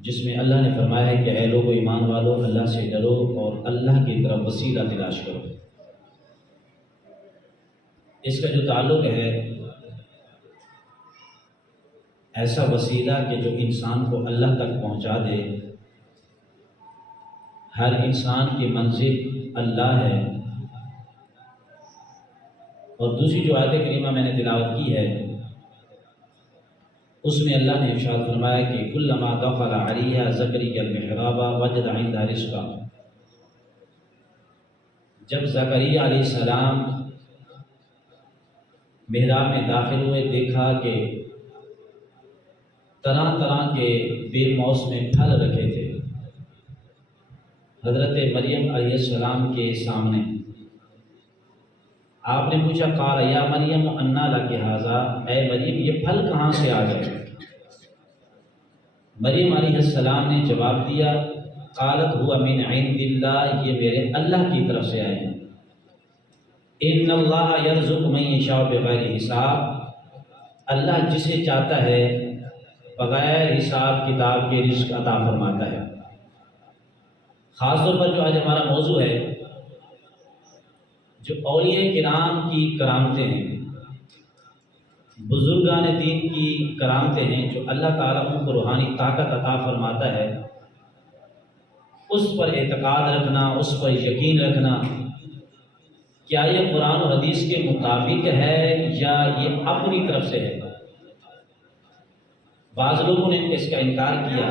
جس میں اللہ نے فرمایا ہے کہ اے لوگو ایمان والو اللہ سے ڈرو اور اللہ کی طرف وسیلہ تلاش کرو۔ اس کا جو تعلق ہے ایسا وسیلہ کہ جو انسان کو اللہ تک پہنچا دے۔ ہر انسان کی منزل اللہ ہے۔ اور دوسری جو آیت کریمہ میں نے تلاوت کی ہے اس میں اللہ نے ارشاد فرمایا کہ کلما دخل علیہ زکریا المحراب وجد عندها رزقا۔ جب زکریا علیہ السلام محراب میں داخل ہوئے، دیکھا کہ طرح طرح کے بے موسم پھل رکھے تھے حضرت مریم علیہ السلام کے سامنے۔ آپ نے پوچھا قال یا مریم انا لک ھذا، اے مریم یہ پھل کہاں سے آ گئے؟ مریم علیہ السلام نے جواب دیا قالت هو من عند اللہ، یہ میرے اللہ کی طرف سے آئے ہیں۔ ان اللہ یرزق من یشاء بغیر حساب، اللہ جسے چاہتا ہے بغیر حساب کتاب کے رزق عطا فرماتا ہے۔ خاص طور پر جو آج ہمارا موضوع ہے، جو اولیاء کرام کی کرامتیں ہیں، بزرگان دین کی کرامتیں ہیں، جو اللہ تعالیٰ ان کو روحانی طاقت عطا فرماتا ہے، اس پر اعتقاد رکھنا، اس پر یقین رکھنا، کیا یہ قرآن و حدیث کے مطابق ہے یا یہ اپنی طرف سے ہے؟ بعض لوگوں نے اس کا انکار کیا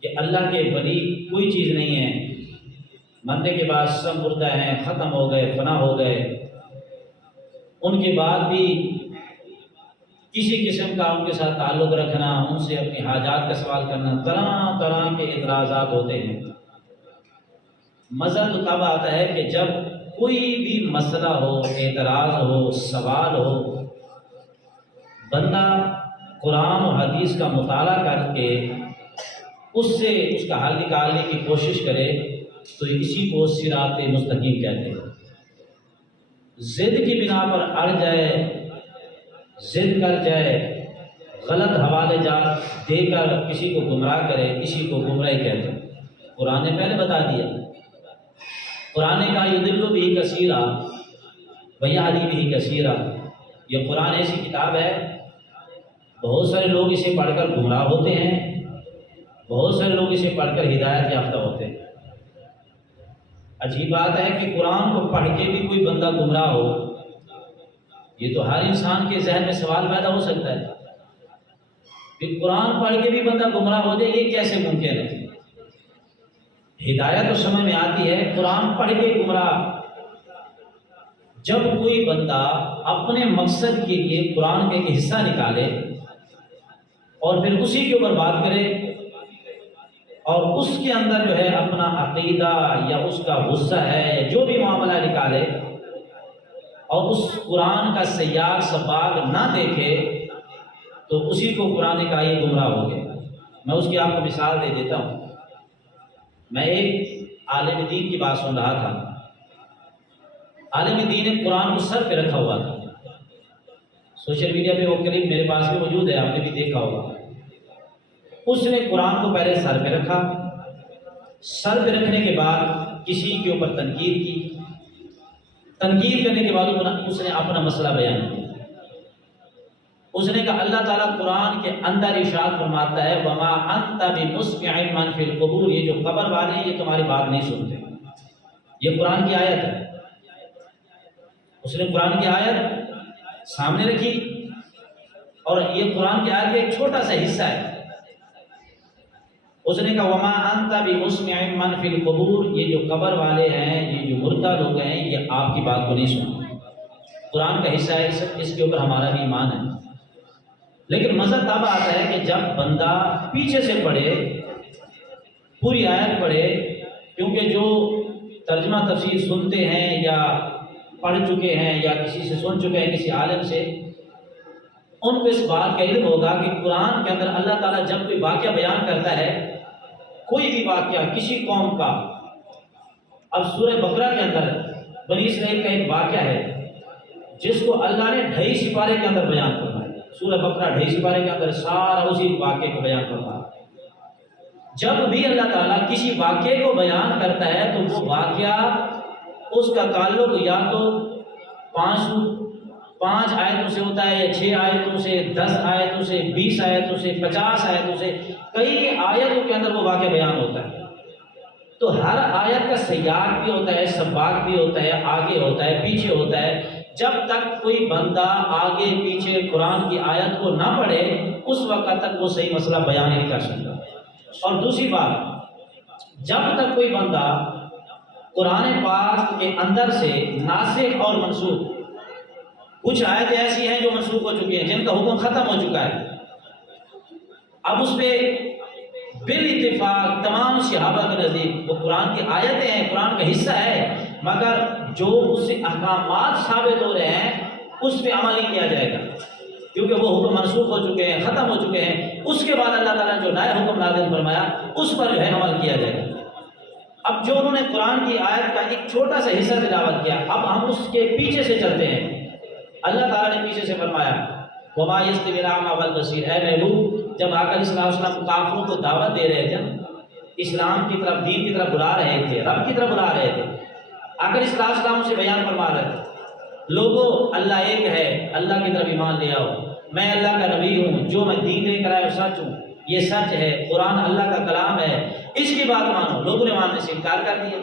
کہ اللہ کے ولی کوئی چیز نہیں ہے، مرنے کے بعد سب مردہ ہیں، ختم ہو گئے، فنا ہو گئے، ان کے بعد بھی کسی قسم کا ان کے ساتھ تعلق رکھنا، ان سے اپنی حاجات کا سوال کرنا، طرح طرح کے اعتراضات ہوتے ہیں۔ مزہ تو تب آتا ہے کہ جب کوئی بھی مسئلہ ہو، اعتراض ہو، سوال ہو، بندہ قرآن و حدیث کا مطالعہ کر کے اس سے اس کا حل نکالنے کی کوشش کرے تو اسی کو صراط مستقیم کہتے ہیں۔ ضد کی بنا پر اڑ جائے، ضد کر جائے، غلط حوالے جات دے کر کسی کو گمراہ کرے، کسی کو گمراہی کہتے ہیں۔ قرآن نے پہلے بتا دیا، قرآن نے کہا یضل بہ کثیرا ویہدی بہ کثیرا، یہ قرآن ایسی کتاب ہے بہت سارے لوگ اسے پڑھ کر گمراہ ہوتے ہیں، بہت سارے لوگ اسے پڑھ کر ہدایت یافتہ ہوتے ہیں۔ عجیب بات ہے کہ قرآن کو پڑھ کے بھی کوئی بندہ گمراہ ہو، یہ تو ہر انسان کے ذہن میں سوال پیدا ہو سکتا ہے کہ قرآن پڑھ کے بھی بندہ گمراہ ہو جائے، یہ کیسے ممکن ہے؟ ہدایت تو سمجھ میں آتی ہے، قرآن پڑھ کے گمراہ۔ جب کوئی بندہ اپنے مقصد کے لیے قرآن کا ایک حصہ نکالے اور پھر اسی کے اوپر بات کرے اور اس کے اندر جو ہے اپنا عقیدہ یا اس کا غصہ ہے یا جو بھی معاملہ نکالے اور اس قرآن کا سیاق سباق نہ دیکھے تو اسی کو قرآن کا یہ گمراہ ہو گئے۔ میں اس کی آپ کو مثال دے دیتا ہوں۔ میں ایک عالم دین کی بات سن رہا تھا۔ عالم دین نے قرآن کو سر پہ رکھا ہوا تھا، سوشل میڈیا پہ وہ کلپ میرے پاس بھی موجود ہے، آپ نے بھی دیکھا ہوگا۔ اس نے قرآن کو پہلے سر پہ رکھا، سر پہ رکھنے کے بعد کسی کے اوپر تنقید کی، تنقید کرنے کے بعد اس نے اپنا مسئلہ بیان کیا۔ اس نے کہا اللہ تعالیٰ قرآن کے اندر ارشاد فرماتا ہے وَمَا أَنْتَ بِمُسْمِعٍ مَّن فِي الْقُبُورِ، یہ جو قبر والے ہیں یہ تمہاری بات نہیں سنتے۔ یہ قرآن کی آیت ہے۔ اس نے قرآن کی آیت سامنے رکھی اور یہ قرآن کی آیت کا ایک چھوٹا سا حصہ ہے۔ اس نے کہا وَمَا أَنْتَ بِمُسْمِعٍ مَّن فِي الْقُبُورِ، یہ جو قبر والے ہیں، یہ جو مردہ لوگ ہیں، یہ آپ کی بات کو نہیں سنتے۔ قرآن کا حصہ ہے، اس کے اوپر ہمارا بھی ایمان ہے۔ لیکن مزہ تب آتا ہے کہ جب بندہ پیچھے سے پڑھے، پوری آیت پڑھے، کیونکہ جو ترجمہ تفسیر سنتے ہیں یا پڑھ چکے ہیں یا کسی سے سن چکے ہیں کسی عالم سے، ان کو اس بات کا علم ہوگا کہ قرآن کے اندر اللہ تعالیٰ جب کوئی واقعہ بیان کرتا ہے، کوئی بھی واقعہ کسی قوم کا، اب سورہ بقرہ کے اندر بنی اسرائیل کا ایک واقعہ ہے جس کو اللہ نے 2.5 سپارے کے اندر بیان کرنا ہے۔ سورہ بقرہ 250 پارے کے اندر سارا اسی واقعے کو بیان کرتا ہے۔ جب بھی اللہ تعالیٰ کسی واقعے کو بیان کرتا ہے تو وہ واقعہ اس کا تعلق یا تو 5 آیتوں سے ہوتا ہے، یا 6 آیتوں سے، 10 آیتوں سے، 20 آیتوں سے، 50 آیتوں سے، کئی آیتوں کے اندر وہ واقعہ بیان ہوتا ہے۔ تو ہر آیت کا سیاق بھی ہوتا ہے، سباق بھی ہوتا ہے، آگے ہوتا ہے، پیچھے ہوتا ہے۔ جب تک کوئی بندہ آگے پیچھے قرآن کی آیت کو نہ پڑھے اس وقت تک وہ صحیح مسئلہ بیان نہیں کر سکتا۔ اور دوسری بات، جب تک کوئی بندہ قرآن پاک کے اندر سے ناسخ اور منسوخ، کچھ آیتیں ایسی ہیں جو منسوخ ہو چکی ہیں، جن کا حکم ختم ہو چکا ہے، اب اس پہ بالاتفاق تمام صحابہ کے نزدیک وہ قرآن کی آیتیں ہیں، قرآن کا حصہ ہے، مگر جو اس سے احکامات ثابت ہو رہے ہیں اس پہ عمل نہیں کیا جائے گا، کیونکہ وہ حکم منسوخ ہو چکے ہیں، ختم ہو چکے ہیں۔ اس کے بعد اللہ تعالیٰ نے جو نیا حکم نازل فرمایا اس پر جو ہے عمل کیا جائے گا۔ اب جو انہوں نے قرآن کی آیت کا ایک چھوٹا سا حصہ تلاوت کیا، اب ہم اس کے پیچھے سے چلتے ہیں۔ اللہ تعالیٰ نے پیچھے سے فرمایا وَمَا يَسْتَوِي الْأَعْمَى وَالْبَصِيرُ، اے محبوب جب آقا صلی اللہ علیہ وسلم کافروں کو دعوت دے رہے تھے، اسلام کی طرف، دین کی طرف بلا رہے تھے، رب کی طرف بلا رہے تھے، آقا صلی اللہ علیہ وسلم سے بیان فرما رہے تھے، لوگوں اللہ ایک ہے، اللہ کی طرف ایمان لے آؤ، میں اللہ کا نبی ہوں، جو میں دین لے کر آیا سچ ہوں، یہ سچ ہے، قرآن اللہ کا کلام ہے، اس کی بات مانو۔ لوگوں نے ماننے سے انکار کر دیا۔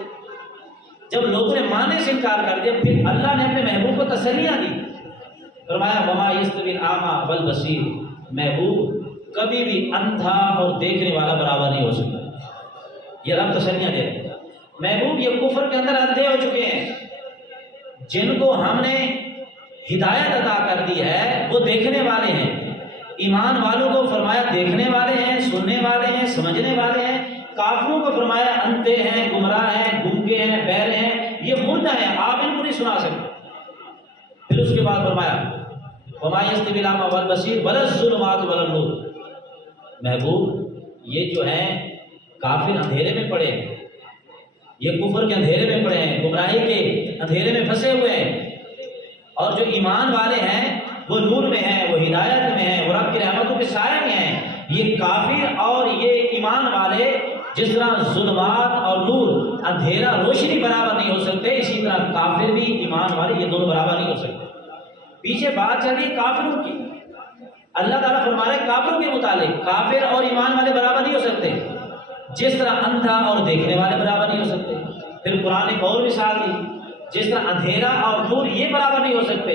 جب لوگوں نے ماننے سے انکار کر دیا پھر اللہ نے اپنے محبوب کو تسلیاں دی، فرمایا وَمَا يَسْتَوِي الْأَعْمَى وَالْبَصِيرُ، محبوب کبھی بھی اندھا اور دیکھنے والا برابر نہیں ہو سکتا۔ یہ رب تسلیاں دے رہے ہیں۔ محبوب یہ کفر کے اندر اندھے ہو چکے ہیں، جن کو ہم نے ہدایت عطا کر دی ہے وہ دیکھنے والے ہیں۔ ایمان والوں کو فرمایا دیکھنے والے ہیں، سننے والے ہیں، سمجھنے والے ہیں۔ کافروں کو فرمایا اندھے ہیں، گمراہ ہیں، گونگے ہیں، بہرے ہیں، یہ مردہ ہیں، آپ ان کو نہیں سنا سکتے۔ پھر اس کے بعد فرمایا وَمَا يَسْتَوِي الْأَعْمَى وَالْبَصِيرُ وَلَا الظُّلُمَاتُ وَلَا النُّورُ، محبوب یہ جو ہیں کافر اندھیرے میں پڑے ہیں، یہ کفر کے اندھیرے میں پڑے ہیں، گمراہی کے اندھیرے میں پھنسے ہوئے ہیں، اور جو ایمان والے ہیں وہ نور میں ہیں، وہ ہدایت میں ہیں، وہ رب کی رحمتوں کے سائے میں ہیں۔ یہ کافر اور یہ ایمان والے جس طرح ظلمات اور نور، اندھیرا روشنی برابر نہیں ہو سکتے، اسی طرح کافر بھی ایمان والے یہ دونوں برابر نہیں ہو سکتے۔ پیچھے بات چل رہی ہے کافروں کی، اللہ تعالیٰ فرما رہے ہیں کافروں کے متعلق کافر اور ایمان والے برابر نہیں ہو سکتے، جس طرح اندھا اور دیکھنے والے برابر نہیں ہو سکتے۔ پھر قرآن ایک اور مثال دی، جس طرح اندھیرا اور نور یہ برابر نہیں ہو سکتے،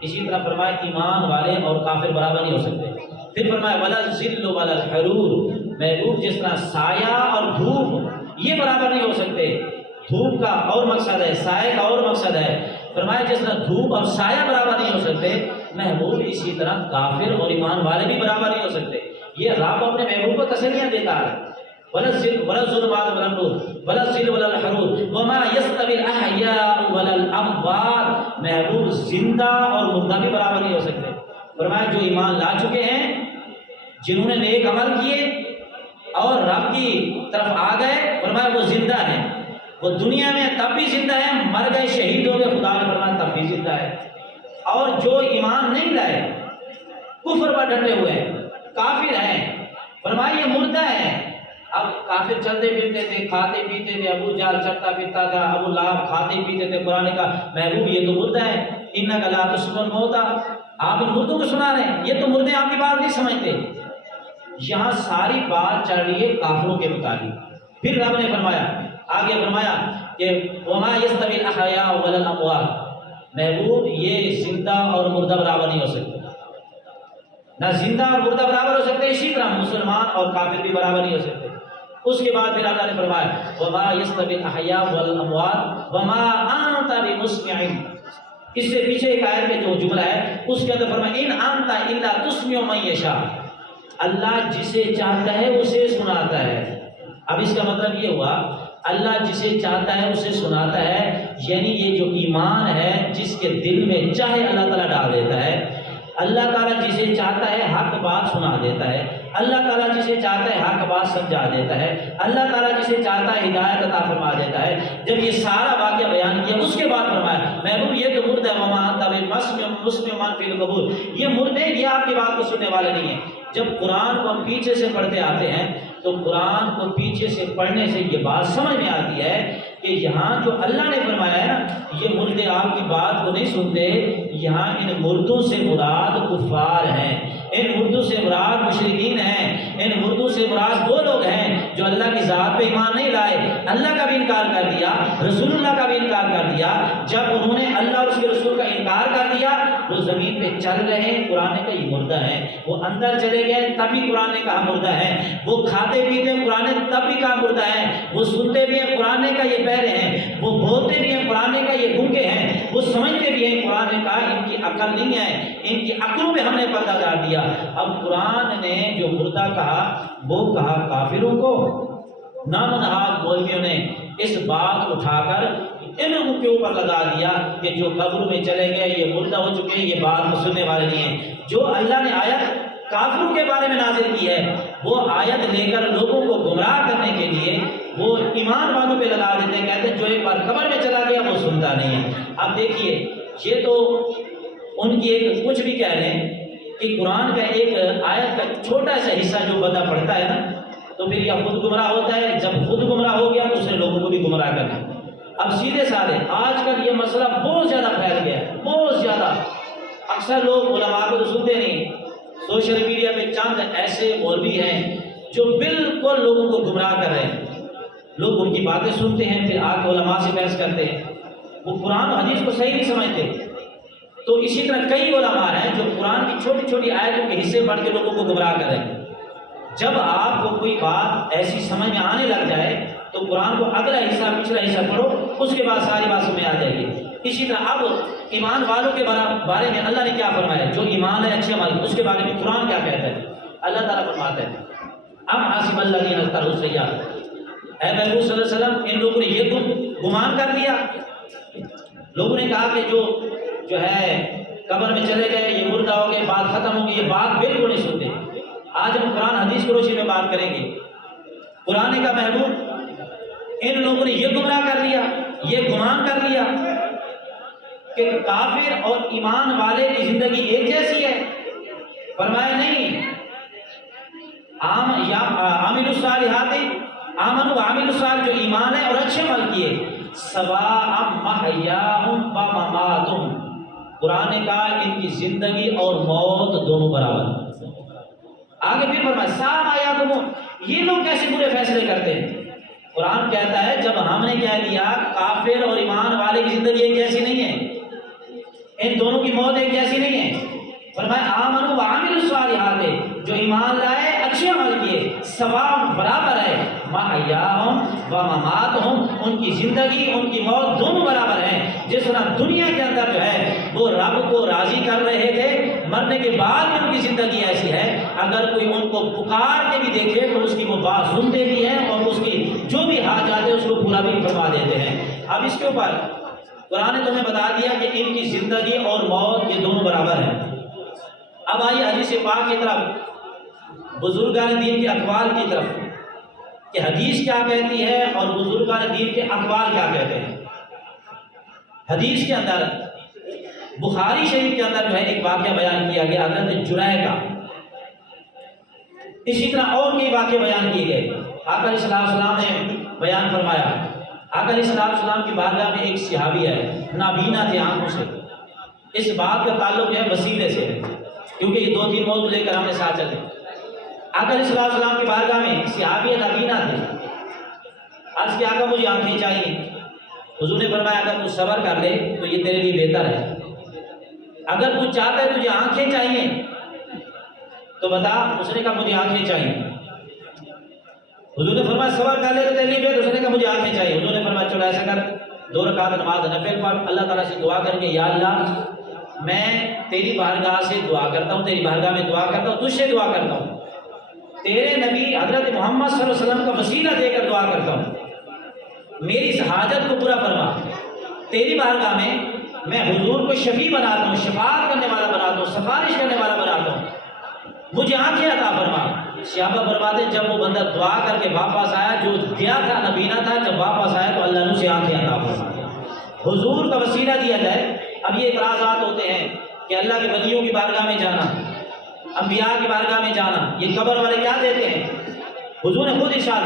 اسی طرح فرمایا ایمان والے اور کافر برابر نہیں ہو سکتے۔ پھر فرمایا وَلَا الظِّلُّ وَلَا الْحَرُورُ، محبوب جس طرح سایہ اور دھوپ یہ برابر نہیں ہو سکتے، دھوپ کا اور مقصد ہے، سائے کا اور مقصد ہے، فرمایا جس طرح دھوپ اور سایہ برابر نہیں ہو سکتے، محبوب اسی طرح کافر اور ایمان والے بھی برابر نہیں ہو سکتے۔ یہ رب اپنے محبوب کو تسلیاں دیتا ہے، وَلَا الظُّلُمَاتُ وَلَا النُّورُ وَلَا الظِّلُّ وَلَا الْحَرُورُ وَمَا يَسْتَوِي الْأَحْيَاءُ وَلَا الْأَمْوَاتُ، محبوب زندہ اور مردہ بھی برابر نہیں ہو سکتے۔ فرمایا جو ایمان لا چکے ہیں، جنہوں نے نیک عمل کیے اور رب کی طرف آ گئے، فرمایا وہ زندہ ہیں، وہ دنیا میں تب بھی زندہ ہیں، مر گئے شہید ہو گئے، خدا نے فرمایا تب بھی زندہ ہے۔ اور جو ایمان نہیں لائے، کفر پر ڈٹے ہوئے ہیں، کافر ہیں، فرمایا یہ مردہ ہیں۔ اب کافر چلتے پھرتے تھے، کھاتے پیتے تھے، ابو جہل چلتا پھرتا تھا، ابو لہب کھاتے پیتے تھے، قرآن کا محبوب یہ تو مردہ ہے، انک لا تسمع الموتى، آپ ان مردوں کو سنا رہے ہیں، یہ تو مردے آپ کی بات نہیں سمجھتے۔ یہاں ساری بات چل رہی ہے کافروں کے متعلق۔ پھر رب نے فرمایا، آگے فرمایا کہ وَمَا يَسْتَوِي الْأَحْيَاءُ وَلَا الْأَمْوَاتُ، محبوب یہ زندہ اور مردہ برابر نہیں ہو سکتے، نہ زندہ اور مردہ برابر ہو سکتے، اسی طرح مسلمان اور کافر بھی برابر نہیں ہو سکتے۔ اس کے بعد پھر اللہ نے فرمایا وَمَا يَسْتَوِي الْأَحْيَاءُ وَالْأَمْوَاتُ وَمَا أَنْتَ بِمُسْمِعٍ، اس سے پیچھے ایک آیت میں جو جملہ ہے اس کے اندر فرمایا اِنْ أَنْتَ إِلَّا تُسْمِعُ مَن يَشَاءُ، اللہ جسے چاہتا ہے اسے سناتا ہے۔ اب اس کا مطلب یہ ہوا اللہ جسے چاہتا ہے اسے سناتا ہے، یعنی یہ جو ایمان ہے جس کے دل میں چاہے اللہ تعالیٰ ڈال دیتا ہے۔ اللہ تعالیٰ جسے چاہتا ہے حق بات سنا دیتا ہے، اللہ تعالیٰ جسے چاہتا ہے حق بات سمجھا دیتا ہے، اللہ تعالیٰ جسے چاہتا ہے ہدایت عطا فرما دیتا ہے۔ جب یہ سارا واقعہ بیان کیا اس کے بعد فرمایا محبوب یہ تو مرد ہے، وما انت بمسمع من فی القبور، یہ مردے یہ آپ کی بات کو سننے والے نہیں ہیں۔ جب قرآن کو ہم پیچھے سے پڑھتے آتے ہیں تو قرآن کو پیچھے سے پڑھنے سے یہ بات سمجھ میں آتی ہے کہ یہاں جو اللہ نے فرمایا ہے نا یہ مردے آپ کی بات کو نہیں سنتے، یہاں ان مردوں سے مراد کفار ہیں، ان مردوں سے مراد مشرکین ہیں، ان مردوں سے مراد وہ لوگ ہیں جو اللہ کی ذات پہ ایمان نہیں لائے، اللہ کا بھی انکار کر دیا، رسول اللہ کا بھی انکار کر دیا۔ جب انہوں نے اللہ اور اس کے رسول کا انکار کر دیا وہ زمین پہ چل رہے ہیں، قرآن نے کہا یہ مردہ ہے، وہ اندر چلے گئے تب بھی قرآن نے کہا مردہ ہے، وہ کھاتے پیتے ہیں قرآن نے تب بھی کہا مردہ ہے، وہ سنتے بھی ہیں قرآن نے کہا یہ بہرے ہیں، وہ بولتے بھی ہیں قرآن نے کہا یہ گونگے ہیں، وہ سمجھتے بھی ہیں قرآن نے کہا ان کی عقل نہیں ہے، ان کی عقلوں میں ہم نے پردہ ڈال دیا۔ اب قرآن نے جو مردہ کہا وہ کہا کافروں کو، نامنہاد مولویوں نے اس بات اٹھا کر ان کے اوپر لگا دیا کہ جو قبر میں چلے گئے یہ مردہ ہو چکے ہیں، یہ بات کو سننے والے نہیں ہیں۔ جو اللہ نے آیت کافروں کے بارے میں نازل کی ہے وہ آیت لے کر لوگوں کو گمراہ کرنے کے لیے وہ ایمان والوں پہ لگا دیتے ہیں، کہتے ہیں جو ایک بار قبر میں چلا گیا وہ سنتا نہیں ہے۔ اب دیکھیے یہ تو ان کی ایک کچھ بھی کہہ رہے ہیں کہ قرآن کا ایک آیت کا چھوٹا سا حصہ جو بندہ پڑھتا ہے نا تو پھر یہ خود گمراہ ہوتا ہے، جب خود گمراہ ہو گیا تو اس نے لوگوں کو بھی گمراہ کرنا۔ اب سیدھے سادے آج کل یہ مسئلہ بہت زیادہ پھیل گیا ہے، بہت زیادہ، اکثر لوگ علماء کو تو سنتے نہیں، سوشل میڈیا پہ چند ایسے مولوی ہیں جو بالکل لوگوں کو گمراہ کر رہے ہیں، لوگ ان کی باتیں سنتے ہیں پھر آ کے علماء سے بحث کرتے ہیں، وہ قرآن و حدیث کو صحیح نہیں سمجھتے۔ تو اسی طرح کئی علماء ہیں جو قرآن کی چھوٹی چھوٹی آیتوں کے حصے پڑھ کے لوگوں کو گمراہ کر رہے ہیں۔ جب آپ کو کوئی بات ایسی سمجھ میں آنے لگ جائے تو قرآن کو اگلا حصہ پچھلا حصہ پڑھو، اس کے بعد ساری بات سمجھ آ جائے گی۔ اسی طرح اب ایمان والوں کے بارے میں اللہ نے کیا فرمایا، جو ایمان ہے اچھے عمل، اس کے بارے میں قرآن کیا کہتا ہے؟ اللہ تعالیٰ فرماتا ہے ام حسب الذین اجترحوا السیئات، اے محبوب صلی اللہ علیہ وسلم ان لوگوں نے یہ گمان کر لیا، لوگوں نے کہا کہ جو ہے قبر میں چلے گئے یہ مردہ ہو گئے بات ختم ہو گئی، یہ بات بالکل نہیں سنتے۔ آج ہم قرآن حدیث کی روشنی میں بات کریں گے۔ قرآن کا محبوب ان لوگوں نے یہ گمراہ کر لیا، یہ گمان کر لیا کہ کافر اور ایمان والے کی زندگی ایک جیسی ہے۔ فرمایا نہیں، عامل الصالحات آمنوا وعملوا الصالحات، جو ایمان ہے اور اچھے عمل کیے، سواء محیاہم و مماتہم، قرآن نے کہا ان کی زندگی اور موت دونوں برابر۔ آگے پھر فرمایا سام آیاتم، یہ لوگ کیسے برے فیصلے کرتے ہیں؟ قرآن کہتا ہے جب ہم نے کہہ دیا کافر اور ایمان والے کی زندگی ایک جیسی نہیں ہے، ان دونوں کی موت ایک جیسی نہیں ہے، فرمایا آمنوا وعملوا الصالحات، جو ایمان لائے اچھے عمل کیے، سواء برابر ہے، محیاہم و مماتہم، ان کی زندگی ان کی موت دونوں برابر ہیں۔ جس طرح دنیا کے اندر جو ہے وہ رب کو راضی کر رہے تھے، مرنے کے بعد بھی ان کی زندگی ایسی ہے، اگر کوئی ان کو پکار کے بھی دیکھے تو اس کی وہ بات سنتے بھی ہیں اور اس کی جو بھی حاجات ہے اس کو پورا بھی فرما دیتے ہیں۔ اب اس کے اوپر قرآن نے تمہیں بتا دیا کہ ان کی زندگی اور موت یہ دونوں برابر ہیں۔ اب آئیے حدیث پاک کی طرف، بزرگان دین کے اقوال کی طرف، کہ حدیث کیا کہتی ہے اور بزرگان دین کے اقوال کیا کہتے ہیں۔ حدیث کے اندر بخاری شریف کے اندر جو ہے ایک واقعہ بیان کیا گیا حضرت جرائع کا، اسی طرح اور کئی واقعے بیان کیے گئے۔ آقا علیہ السلام نے بیان فرمایا، آقا علیہ السلام کی بارگاہ میں ایک صحابی ہے، نابینا تھے آنکھوں سے، اس بات کا تعلق ہے وسیلے سے، کیونکہ یہ دو تین موضوع لے کر ہم نے ساتھ چلے۔ آقا علیہ السلام کی بارگاہ میں صحابی نابینا تھے، عرض کیا آقا مجھے آنکھیں چاہیے، حضور نے فرمایا اگر تو صبر کر لے تو یہ تیرے لیے بہتر ہے، اگر تو چاہتا ہے تجھے آنکھیں چاہیے تو بتا۔ اس نے کہا مجھے آنکھیں چاہیے۔ حضور نے فرمایا صبر کر لے تو تیرے لیے بہتر، اس نے کہا مجھے آنکھیں چاہیے۔ حضور نے فرمایا چلو ایسا کر، 2 رکعت نماز نفل پڑھ، اللہ تعالیٰ سے دعا کر کے یا اللہ میں تیری بارگاہ سے دعا کرتا ہوں، تیری بارگاہ میں دعا کرتا ہوں، تجھ سے دعا کرتا ہوں، تیرے نبی حضرت محمد صلی اللہ علیہ وسلم کا وسیلہ دے کر دعا کرتا ہوں، میری اس حاجت کو پورا فرما۔ تیری بارگاہ میں میں حضور کو شفیع بناتا ہوں، شفاعت کرنے والا بناتا ہوں، سفارش کرنے والا بناتا ہوں، مجھے آنکھیں عطا فرما۔ صحابہ فرماتے ہیں جب وہ بندہ دعا کر کے واپس آیا، جو دیا تھا نبینا تھا، جب واپس آیا تو اللہ نے اسے آنکھیں عطا فرما دیا۔ حضور کا وسیلہ دیا جائے۔ اب یہ اعتراضات ہوتے ہیں کہ اللہ کے ولیوں کی بارگاہ میں جانا، انبیاء کی بارگاہ میں جانا، یہ قبر والے کیا دیتے ہیں؟ حضور نے خود ارشاد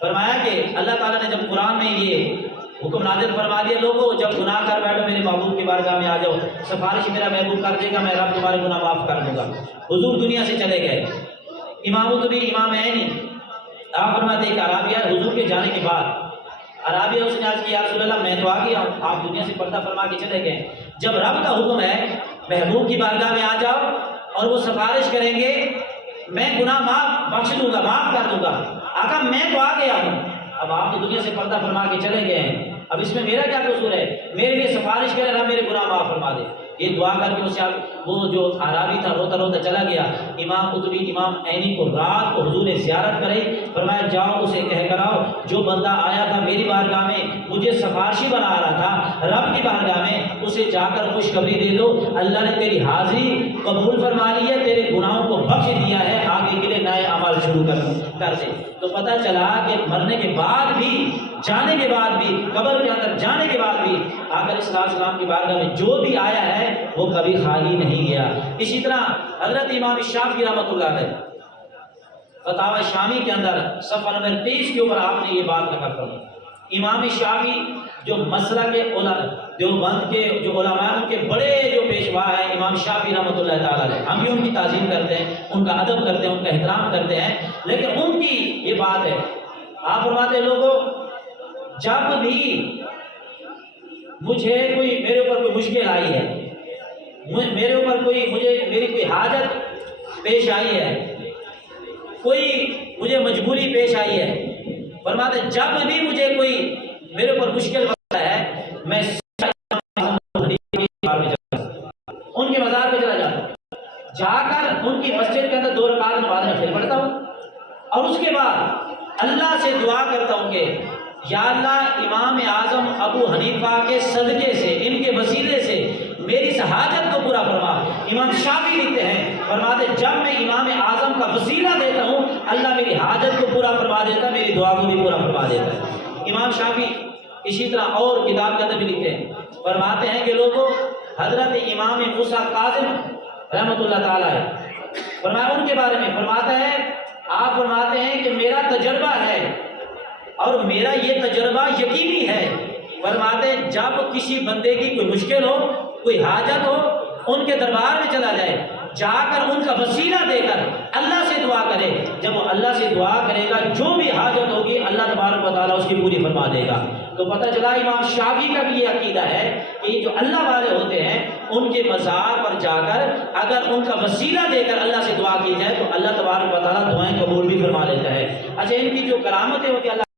فرمایا کہ اللہ تعالیٰ نے جب قرآن میں یہ حکم نازل فرما دیا، لوگوں جب گناہ کر بیٹھو میرے محبوب کی بارگاہ میں آ جاؤ، سفارش میرا محبوب کر دے گا، میں رب تمہارے گناہ معاف کر دوں گا۔ حضور دنیا سے چلے گئے، امام تو بھی امام ہے نہیں۔ آپ فرماتے ہیں کہ عرابیہ حضور کے جانے کے بعد عرابیہ اس نے عرض کی یا رسول اللہ میں تو آ گیا ہوں، آپ دنیا سے پردہ فرما کے چلے گئے، جب رب کا حکم ہے محبوب کی بارگاہ میں آ جاؤ اور وہ سفارش کریں گے، میں گناہ معاف بخش دوں گا، معاف کر دوں گا۔ آقا میں تو آ گیا ہوں، اب آپ تو دنیا سے پردہ فرما کے چلے گئے ہیں، اب اس میں میرا کیا قصور ہے؟ میرے لیے سفارش کرے رب میرے گناہ معاف فرما دے۔ یہ دعا کر کے اسے وہ جو عرابی تھا روتا روتا چلا گیا۔ امام قطبی امام عینی کو رات کو حضور نے زیارت کرائی، فرمایا جاؤ اسے کہہ کر آؤ جو بندہ آیا تھا میری بارگاہ میں مجھے سفارشی بنا رہا تھا رب کی بارگاہ میں، اسے جا کر خوشخبری دے دو اللہ نے تیری حاضری قبول فرما لی ہے، تیرے گناہوں کو بخش دیا ہے، آگے کے لیے نئے عمل شروع کر دے۔ تو پتہ چلا کہ مرنے کے بعد بھی، جانے کے بعد بھی، قبر کے اندر جانے کے بعد بھی آقا علیہ السلام کی بارگاہ میں جو بھی آیا ہے وہ کبھی خالی نہیں گیا۔ اسی طرح حضرت امام شافعی رحمۃ اللہ علیہ فتاوی شامی کے اندر صفحہ نمبر 23 کے اوپر آپ نے یہ بات نقل فرمائی۔ امام شافعی جو مسئلہ کے دیوبند کے جو علماء ان کے بڑے جو پیشوا ہیں امام شافعی رحمۃ اللہ تعالیٰ علیہ، ہم بھی ان کی تعظیم کرتے ہیں، ان کا ادب کرتے ہیں، ان کا احترام کرتے ہیں، لیکن ان کی یہ بات ہے، آپ فرماتے ہیں لوگوں جب بھی مجھے کوئی میرے اوپر کوئی مشکل آئی ہے، میرے اوپر میری کوئی حاجت پیش آئی ہے، کوئی مجھے مجبوری پیش آئی ہے، فرماتے ہیں جب بھی مجھے کوئی میرے اوپر مشکل ہوتا ہے میں ان کے مزار پہ چلا جاتا ہوں، جا کر ان کی مسجد کے اندر 2 رکعت نماز نفل پڑھتا ہوں اور اس کے بعد اللہ سے دعا کرتا ہوں کہ یا اللہ امام اعظم ابو حنیفہ کے صدقے سے، ان کے وسیلے سے میری اس حاجت کو پورا فرما۔ امام شافعی لکھتے ہیں، فرماتے جب میں امام اعظم کا وسیلہ دیتا ہوں اللہ میری حاجت کو پورا فرما دیتا ہے، میری دعا کو بھی پورا فرما دیتا ہے۔ امام شافعی اسی طرح اور کتاب کے اندر بھی لکھتے ہیں، فرماتے ہیں کہ لوگوں حضرت امام موسیٰ کاظم رحمۃ اللہ تعالیٰ ہے، فرمایا ان کے بارے میں فرماتا ہے، آپ فرماتے ہیں کہ میرا تجربہ ہے اور میرا یہ تجربہ یقینی ہے، فرماتے ہیں جب کسی بندے کی کوئی مشکل ہو، کوئی حاجت ہو، ان کے دربار میں چلا جائے، جا کر ان کا وسیلہ دے کر اللہ سے دعا کرے، جب وہ اللہ سے دعا کرے گا جو بھی حاجت ہوگی اللہ تبارک و تعالیٰ اس کی پوری فرما دے گا۔ تو پتہ چلا امام شافعی کا بھی یہ عقیدہ ہے کہ جو اللہ والے ہوتے ہیں ان کے مزار پر جا کر اگر ان کا وسیلہ دے کر اللہ سے دعا کی جائے تو اللہ تبارک و تعالیٰ دعائیں قبول بھی فرما لیتا ہے۔ اچھا ان کی جو کرامتیں ہوتی ہیں اللہ